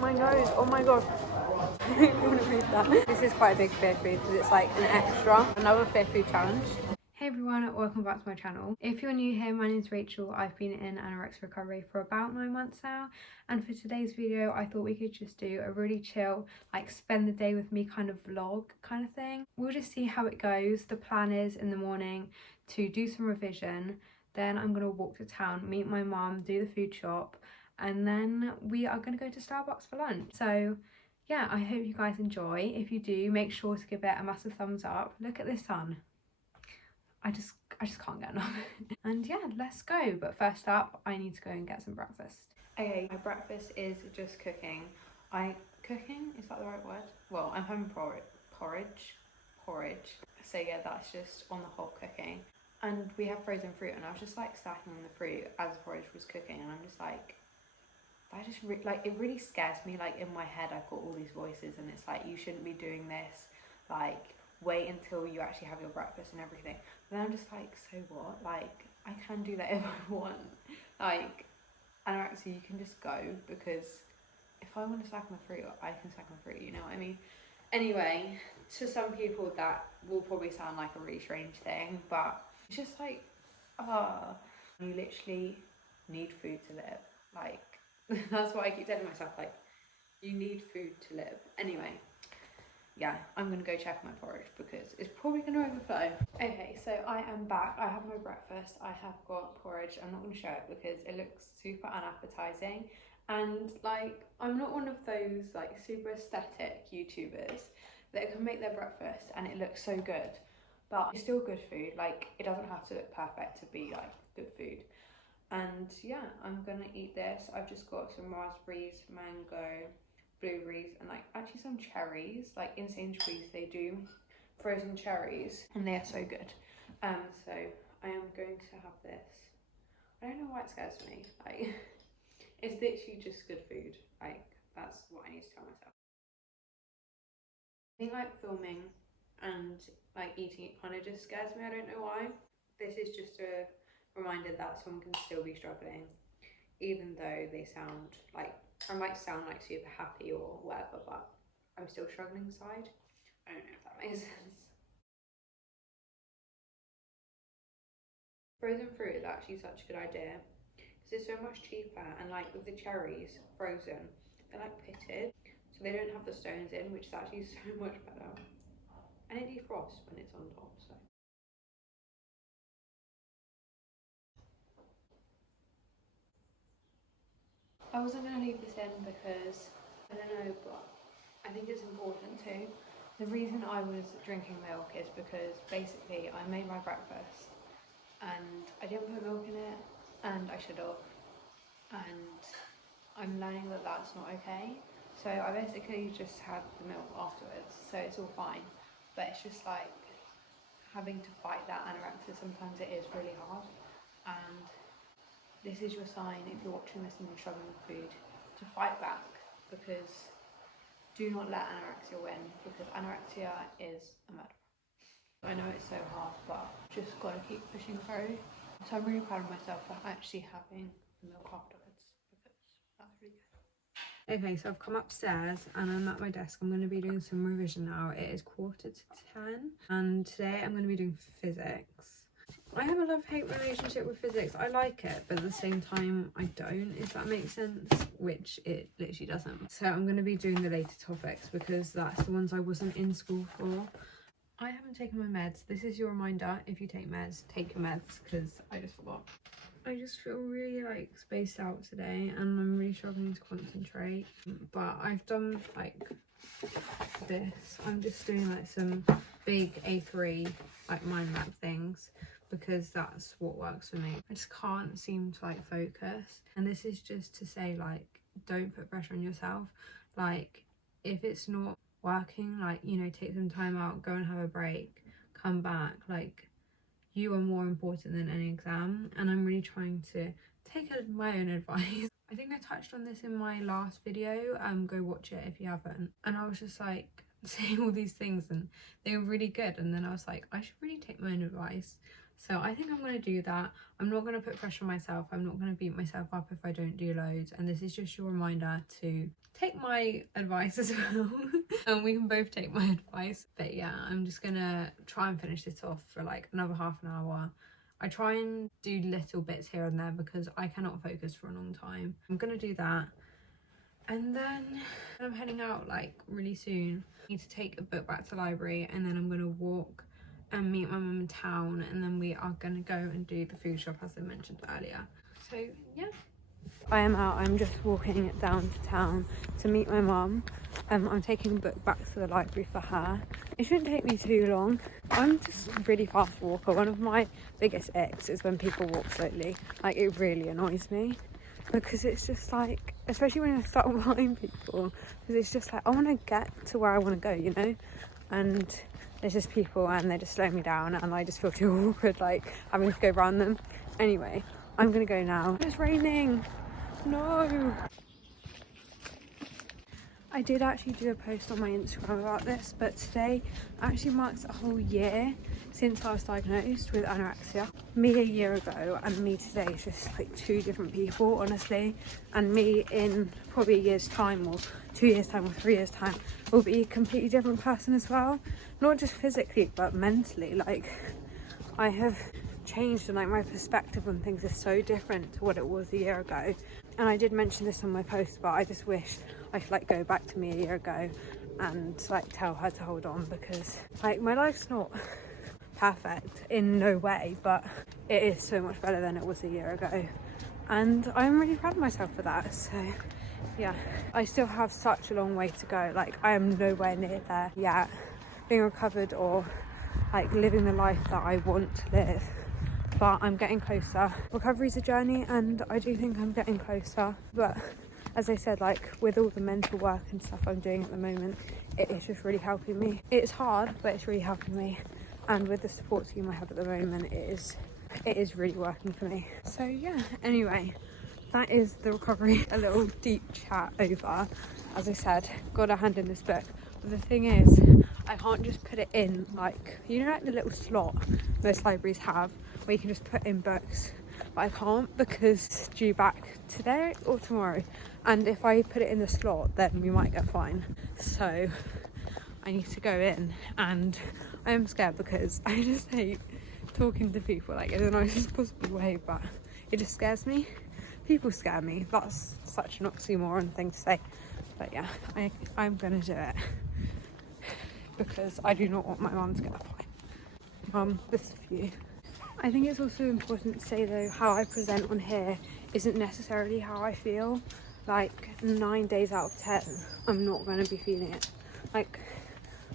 My nose, oh my god. This is quite a big fear food because it's like an extra, another fear food challenge. Hey everyone, welcome back to my channel. If you're new here, my name is Rachel. I've been in anorexia recovery for about 9 months now, and for today's video I thought we could just do a really chill, like spend the day with me kind of vlog kind of thing. We'll just see how it goes. The plan is in the morning to do some revision, then I'm gonna walk to town, meet my mum, do the food shop, and then we are gonna go to Starbucks for lunch. So yeah, I hope you guys enjoy. If you do, make sure to give it a massive thumbs up. Look at this sun. I just can't get enough. And yeah, let's go. But first up, I need to go and get some breakfast. Okay, my breakfast is just cooking. Cooking, is that the right word? Well, I'm having porridge. So yeah, that's just on the whole cooking. And we have frozen fruit, and I was just like stacking on the fruit as the porridge was cooking, and I'm just like, it really scares me. Like in my head I've got all these voices, and it's like, you shouldn't be doing this, like wait until you actually have your breakfast and everything. But then I'm just like, so what? Like I can do that if I want. Like anorexia, you can just go, because if I want to stack my fruit, I can stack my fruit, you know what I mean? Anyway, to some people that will probably sound like a really strange thing, but it's just like, you literally need food to live. Like that's what I keep telling myself, like, you need food to live. Anyway, yeah, I'm gonna go check my porridge because it's probably gonna overflow. Okay, so I am back. I have my breakfast. I have got porridge. I'm not gonna show it because it looks super unappetizing, and like, I'm not one of those like super aesthetic YouTubers that can make their breakfast and it looks so good, but it's still good food. Like, it doesn't have to look perfect to be like good food. And yeah, I'm gonna eat this. I've just got some raspberries, mango, blueberries, and like actually some cherries. Like in Sainsburys they do frozen cherries and they are so good. So I am going to have this. I don't know why it scares me. Like it's literally just good food. Like that's what I need to tell myself. I think like filming and like eating it kind of just scares me. I don't know why. This is just a reminder that someone can still be struggling, even though they sound like, I might sound like super happy or whatever, but I'm still struggling inside. I don't know if that makes sense. Frozen fruit is actually such a good idea because it's so much cheaper, and like with the cherries frozen, they're like pitted, so they don't have the stones in, which is actually so much better. And it defrosts when it's on top, so. I wasn't going to leave this in because, I don't know, but I think it's important too. The reason I was drinking milk is because basically I made my breakfast and I didn't put milk in it, and I should have, and I'm learning that that's not okay. So I basically just had the milk afterwards, so it's all fine. But it's just like having to fight that anorexia, sometimes it is really hard, and this is your sign, if you're watching this and you're struggling with food, to fight back, because do not let anorexia win, because anorexia is a murder. I know it's so hard, but just gotta keep pushing through. So I'm really proud of myself for actually having milk afterwards, because that's really good. Okay, so I've come upstairs and I'm at my desk. I'm going to be doing some revision now. It is 9:45 and today I'm going to be doing physics. I have a love-hate relationship with physics. I like it, but at the same time I don't, if that makes sense, which it literally doesn't. So I'm going to be doing the later topics because that's the ones I wasn't in school for. I haven't taken my meds. This is your reminder, if you take meds, take your meds, because I just forgot. I just feel really like spaced out today and I'm really struggling to concentrate, but I've done like this. I'm just doing like some big A3 like mind map things because that's what works for me. I just can't seem to like focus, and this is just to say, like, don't put pressure on yourself. Like if it's not working, like, you know, take some time out, go and have a break, come back. Like, you are more important than any exam, and I'm really trying to take my own advice. I think I touched on this in my last video, go watch it if you haven't, and I was just like saying all these things and they were really good, and then I was like, I should really take my own advice. So I think I'm going to do that. I'm not going to put pressure on myself. I'm not going to beat myself up if I don't do loads, and this is just your reminder to take my advice as well. And we can both take my advice. But yeah, I'm just gonna try and finish this off for like another half an hour. I try and do little bits here and there because I cannot focus for a long time. I'm gonna do that. And then I'm heading out like really soon. I need to take a book back to the library, and then I'm gonna walk and meet my mum in town, and then we are gonna go and do the food shop as I mentioned earlier. So yeah. I am out. I'm just walking down to town to meet my mum. I'm taking a book back to the library for her. It shouldn't take me too long. I'm just a really fast walker. One of my biggest icks is when people walk slowly. Like, it really annoys me because it's just like, especially when I start behind people, because it's just like I want to get to where I want to go, you know, and there's just people and they just slow me down and I just feel too awkward like having to go around them. Anyway, I'm gonna go now. It's raining. No. I did actually do a post on my Instagram about this, but today actually marks a whole year since I was diagnosed with anorexia. Me a year ago and me today is just like two different people, honestly. And me in probably a year's time, or 2 years time, or 3 years time, will be a completely different person as well. Not just physically, but mentally. Like, I have changed, and like my perspective on things is so different to what it was a year ago. And I did mention this on my post, but I just wish I could like go back to me a year ago and like tell her to hold on, because like my life's not perfect in no way, but it is so much better than it was a year ago, and I'm really proud of myself for that. So yeah, I still have such a long way to go. Like, I am nowhere near there yet, being recovered or like living the life that I want to live, but I'm getting closer. Recovery's a journey, and I do think I'm getting closer. But as I said, like with all the mental work and stuff I'm doing at the moment, it is just really helping me. It's hard, but it's really helping me. And with the support team I have at the moment, it is really working for me. So yeah, anyway, that is the recovery. A little deep chat over. As I said, gotta hand in this book. But the thing is, I can't just put it in, like, you know, like the little slot most libraries have where you can just put in books, but I can't because it's due back today or tomorrow, and if I put it in the slot then we might get fined. So I need to go in, and I am scared because I just hate talking to people like in the nicest possible way, but it just scares me. People scare me. That's such an oxymoron thing to say, but yeah, I'm gonna do it because I do not want my mum to get a fine. This is for you. I think it's also important to say though, how I present on here isn't necessarily how I feel. Like 9 days out of 10, I'm not going to be feeling it. Like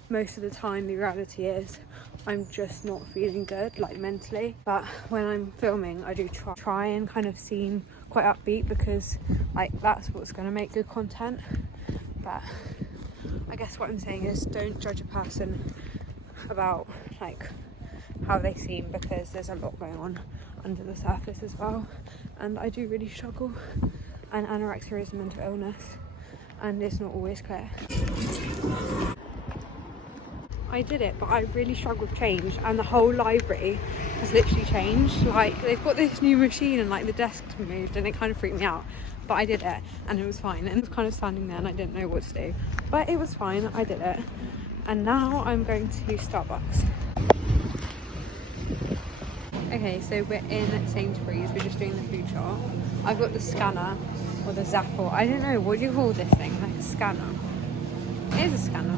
most of the time, the reality is I'm just not feeling good, like mentally. But when I'm filming, I do try and kind of seem quite upbeat, because like that's what's going to make good content. But I guess what I'm saying is, don't judge a person about like how they seem, because there's a lot going on under the surface as well, and I do really struggle, and anorexia is a mental illness and it's not always clear. I did it, but I really struggled with change, and the whole library has literally changed. Like, they've got this new machine and like the desks moved, and it kind of freaked me out, but I did it and it was fine. And I was kind of standing there and I didn't know what to do, but it was fine. I did it, and now I'm going to Starbucks. Okay, so we're in Sainsburys, we're just doing the food shop. I've got the scanner, or the zapper, I don't know, what do you call this thing? Like a scanner? It is a scanner.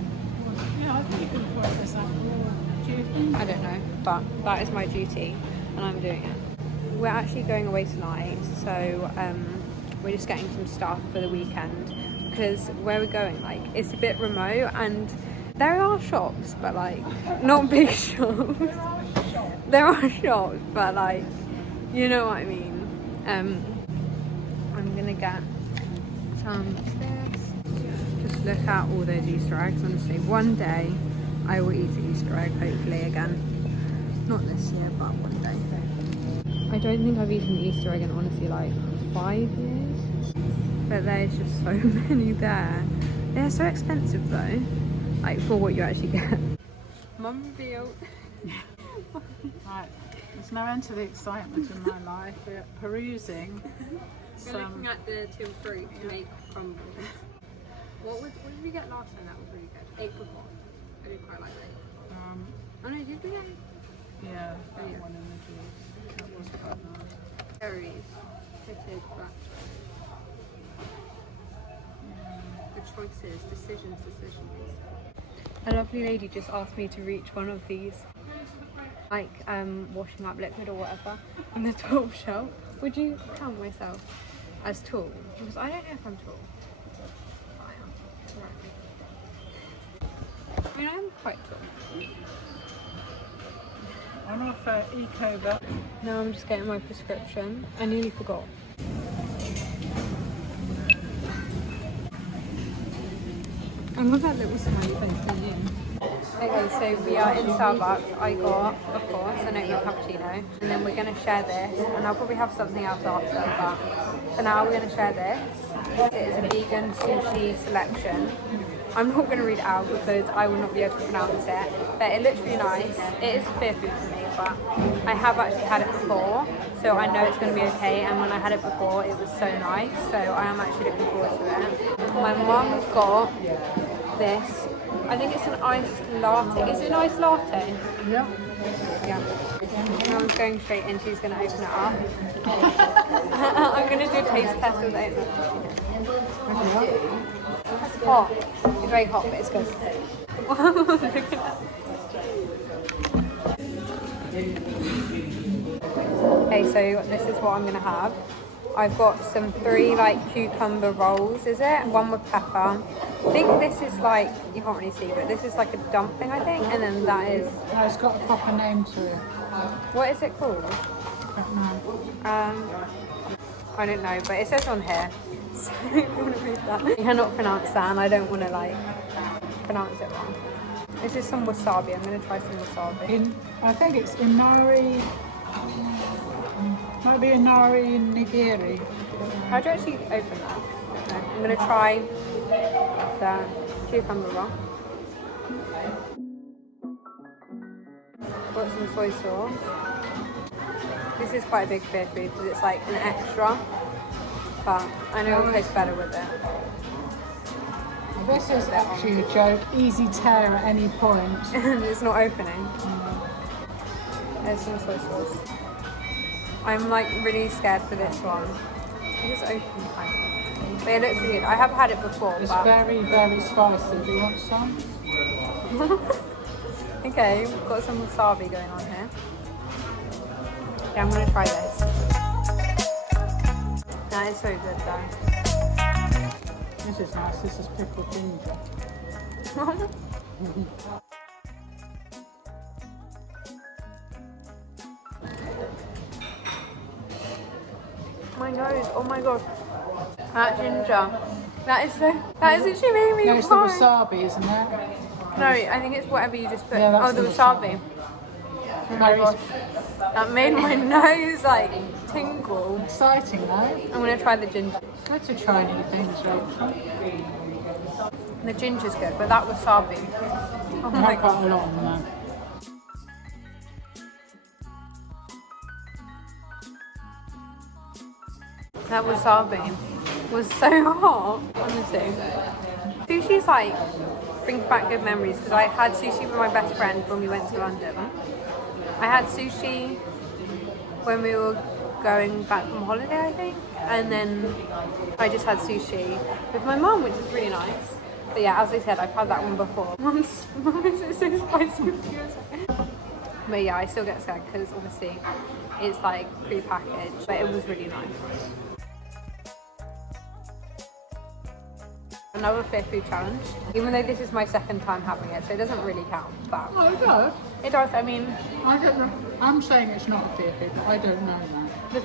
Yeah, I think you can call it a zapper. I don't know, but that is my duty and I'm doing it. We're actually going away tonight, so we're just getting some stuff for the weekend, because where we're going, like, it's a bit remote, and there are shops, but like not big shops. There are shops, but like, you know what I mean. I'm gonna get some this. Just look at all those Easter eggs. Honestly, one day I will eat an Easter egg, hopefully again. Not this year, but one day. I don't think I've eaten an Easter egg in honestly like 5 years. But there's just so many there. They're so expensive though, like for what you actually get. Mum revealed. Right, there's no end to the excitement in my life. We're perusing. We're looking at the tin fruit to make crumbles. did we get last time? That was really good. Apricot. I did quite like it. Oh no, did we get? Yeah, that yeah. one in the juice. That was quite nice. Berries. Pitted black. Good choices. Decisions. A lovely lady just asked me to reach one of these, like washing up liquid or whatever, on the top shelf. Would you count myself as tall? Because I don't know if I'm tall. I mean, I'm quite tall. On offer Eco Bell. Now I'm just getting my prescription. I nearly forgot. And with that little smiley face, don't you? Okay, so we are in Starbucks. I got, of course, an oatmeal cappuccino, and then we're going to share this, and I'll probably have something else after, but for now we're going to share this. It is a vegan sushi selection. I'm not going to read it out because I will not be able to pronounce it, but it looks really nice. It is fear food for me, but I have actually had it before, so I know it's going to be okay, and when I had it before, it was so nice, so I am actually looking forward to it. My mum got this. I think it's an iced latte. Is it an iced latte? Yeah. Yeah. Mum's going straight in. She's going to open it up. I'm going to do a taste test with it. It's hot. It's very hot, but it's good. Okay, so this is what I'm going to have. I've got some 3 like cucumber rolls, is it? One with pepper. I think this is like, you can't really see, but this is like a dumpling, I think. And then that is... No, it's got a proper name to it. What is it called? I don't know. I don't know, but it says on here. So if you want to read that. I cannot pronounce that, and I don't want to like pronounce it wrong. This is some wasabi. I'm going to try some wasabi. I think it's inari. Might be inari nigiri. How do you actually open that? No. I'm going to try the cucumber roll. Got some soy sauce. This is quite a big fear food because it's like an extra, but I know it'll taste better with it. This is actually a joke. Easy tear at any point. And it's not opening. There's some soy sauce. I'm like really scared for this one. It is open kind of. But it looks really good. I have had it before. It's but... very, very spicy. Do you want some? Okay, we've got some wasabi going on here. Yeah, I'm going to try this. That is so good though. This is nice. This is pickled ginger. My nose, oh my god. That ginger. That is literally making me No, it's the wasabi, isn't it? No, I think it's whatever you just put. Yeah, that's oh, the the wasabi. Oh my Very gosh. That made my nose like tingle. exciting, though. I'm gonna try the ginger. Good to try new things, Rachel. The ginger's good, but that wasabi. Oh my I've got god. a lot on that. That wasabi was so hot, honestly. Sushi's like brings back good memories because I had sushi with my best friend when we went to London. I had sushi when we were going back from holiday, I think, and then I just had sushi with my mum, which is really nice. But yeah, as I said, I've had that one before. Mum, is it so spicy? But yeah, I still get scared because obviously it's like pre-packaged, but it was really nice. Another fear food challenge, even though this is my second time having it, so it doesn't really count, but Oh, it does? it does. I mean, I don't know. I'm saying it's not a fear food, but I don't know that.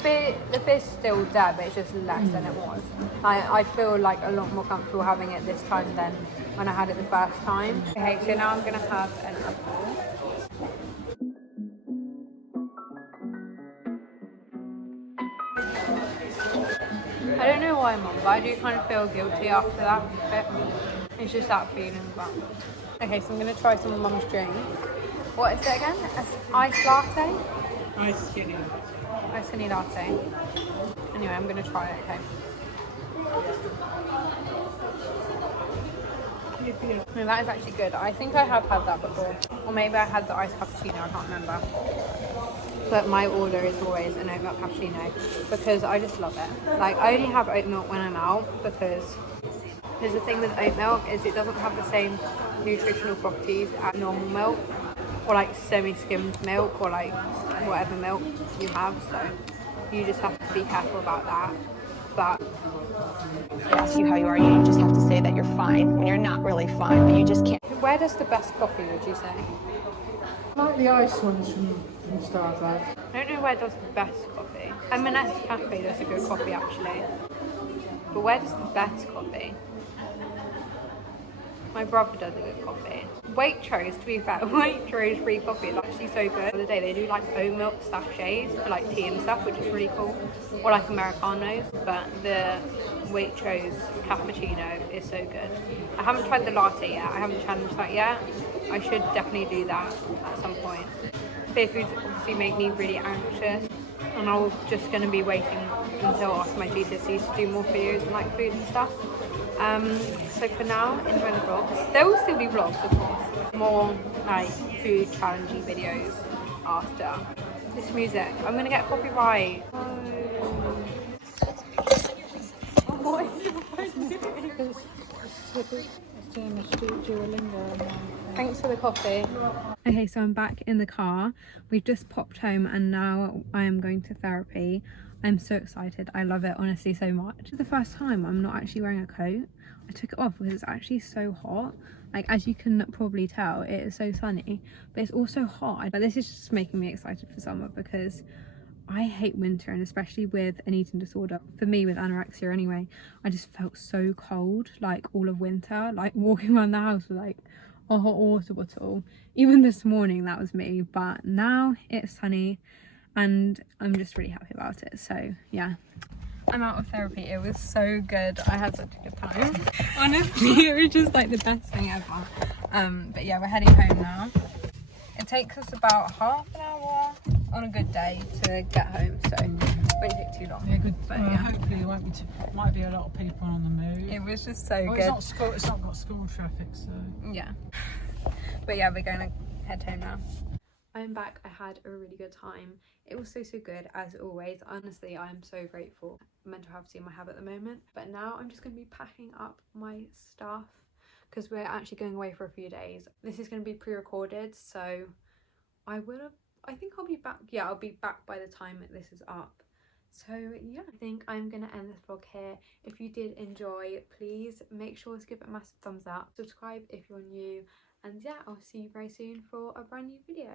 the fear's still there, but it's just less than it was. I feel like a lot more comfortable having it this time than when I had it the first time. Okay, so now I'm gonna have an apple. I don't know why, Mum, but I do kind of feel guilty after that bit. It's just that feeling, but... Okay, so I'm going to try some of Mum's drink. What is it again? Iced latte? Ice skinny. Iced honey latte. Anyway, I'm going to try it, okay. No, that is actually good. I think I have had that before. Or maybe I had the iced cappuccino, I can't remember. But my order is always an oat milk cappuccino because I just love it. Like, I only have oat milk when I'm out because the thing with oat milk is it doesn't have the same nutritional properties as normal milk or like semi-skimmed milk or like whatever milk you have. So you just have to be careful about that. But ask you how you are, you just have to say that you're fine when you're not really fine, but you just can't. where does the best coffee, would you say? Like the ice ones from Starbucks. I don't know where does the best coffee. M&S Cafe does a good coffee actually. But where does the best coffee? My brother does a good coffee. Waitrose, to be fair, Waitrose free coffee is actually so good. The other day they do like oat milk sachets for like tea and stuff, which is really cool. Or like Americanos, but the Waitrose cappuccino is so good. I haven't tried the latte yet. I haven't challenged that yet. I should definitely do that at some point. Fear foods obviously make me really anxious, and I'm just going to be waiting until after my GCSEs to do more videos on like food and stuff. So for now, enjoy the vlogs. There will still be vlogs, of course. More like food challenging videos after. This music, I'm going to get copyright. Oh boy. Thanks for the coffee. Okay, so I'm back in the car. We've just popped home and now I am going to therapy. I'm so excited. I love it honestly so much. For the first time I'm not actually wearing a coat. I took it off because it's actually so hot. Like, as you can probably tell, it is so sunny, but it's also hot. But this is just making me excited for summer because I hate winter, and especially with an eating disorder. For me, with anorexia anyway, I just felt so cold like all of winter, like walking around the house with like a hot water bottle. Even this morning that was me, but now it's sunny and I'm just really happy about it. So yeah, I'm out of therapy. It was so good. I had such a good time. Honestly, it was just like the best thing ever. But yeah, we're heading home now. It takes us about half an hour on a good day to get home, so it won't take too long. Yeah, good. But Well, yeah, hopefully there won't be might be a lot of people on the move. it was just so Well, good. it's not got school traffic, so. Yeah. But yeah, we're going to head home now. I'm back. I had a really good time. It was so good as always. Honestly, I am so grateful for the mental health team I have at the moment. But now I'm just going to be packing up my stuff because we're actually going away for a few days. This is going to be pre-recorded, so I think I'll be back. Yeah, I'll be back by the time this is up. So yeah, I think I'm gonna end this vlog here. If you did enjoy, please make sure to give it a massive thumbs up, subscribe if you're new, and yeah, I'll see you very soon for a brand new video.